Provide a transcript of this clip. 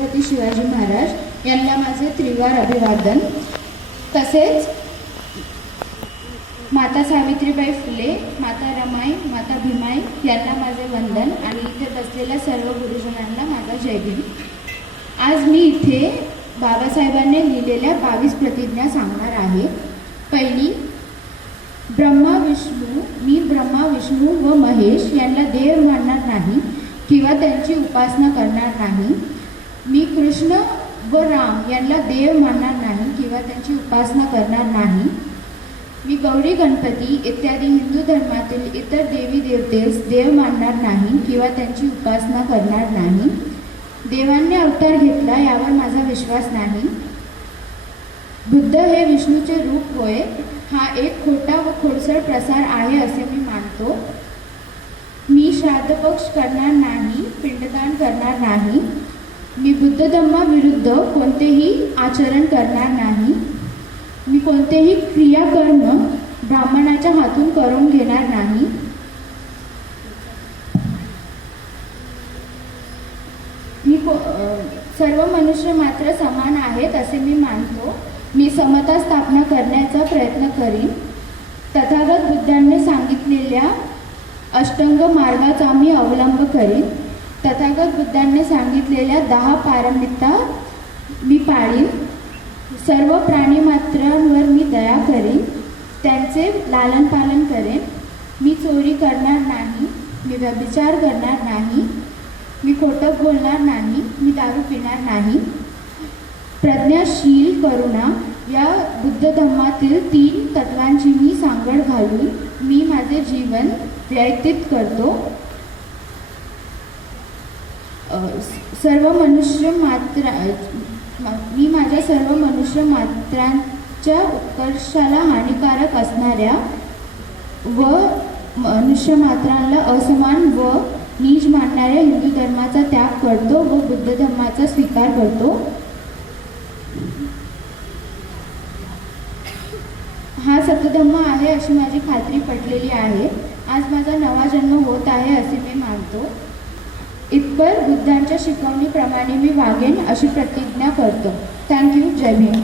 छत्रपती शिवाजी महाराज यांना माझे त्रिवार अभिवादन। तसेच माता सावित्रीबाई फुले, माता रमाई, माता भीमाई यांना माझे वंदन आणि इथे बसलेल्या सर्व गुरुजनांना माझा जय भीम। आज मी इथे बाबासाहेबांनी लिहिलेल्या 22 प्रतिज्ञा सांगणार आहे। पहिली, ब्रह्मा विष्णू व महेश यांना देव मानणार नाही किंवा त्यांची उपासना करणार नाही। मी कृष्ण व राम यांना देव मानणार नाही किंवा त्यांची उपासना करणार नाही। मी गौरी गणपती इत्यादी हिंदू धर्मातील इतर देवी देवतेस देव मानणार नाही किंवा त्यांची उपासना करणार नाही। देवांनी अवतार घेतला यावर माझा विश्वास नाही। बुद्ध हे विष्णूचे रूप होय, हा एक खोटा व खोडसळ प्रसार आहे असे मी मानतो। मी श्राद्ध पक्ष करणार नाही, पिंडदान करणार नाही। मी बुद्ध धम्माविरुद्ध कोणतेही आचरण करणार नाही। मी कोणतेही क्रियाकर्म ब्राह्मणाच्या हातून करून घेणार नाही। मी सर्व मनुष्य मात्र समान आहेत असे मी मानतो। मी समता स्थापना करण्याचा प्रयत्न करीन। तथागत बुद्धांनी सांगितलेल्या अष्टांग मार्गाचा मी अवलंब करीन। तथागत बुद्धांनी सांगितलेल्या 10 पारमिता मी पाळीन। सर्व प्राणीमात्रांवर मी दया करीन, त्यांचे लालन पालन करेन। मी चोरी करणार नाही, मी व्यभिचार करणार नाही, मी खोटं बोलणार नाही, मी दारू पिणार नाही। प्रज्ञाशील करुणा या बुद्ध धम्मातील 3 तत्वांची मी सांगड घालून मी माझे जीवन व्यतीत करतो। मी माझ्या सर्व मनुष्य मात्रांच्या उत्कर्षाला हानिकारक असणाऱ्या व मनुष्य मात्रांना असमान व नीच मानणाऱ्या हिंदू धर्माचा त्याग करतो व बुद्ध धर्माचा स्वीकार करतो। हा सतधम्म आहे अशी माझी खात्री पटलेली आहे। आज माझा नवा जन्म होत आहे असे मी मानतो। इतपर बुद्धांच्या शिकवणीप्रमाणे मी वागेन अशी प्रतिज्ञा करतो। थँक्यू। जय भीम।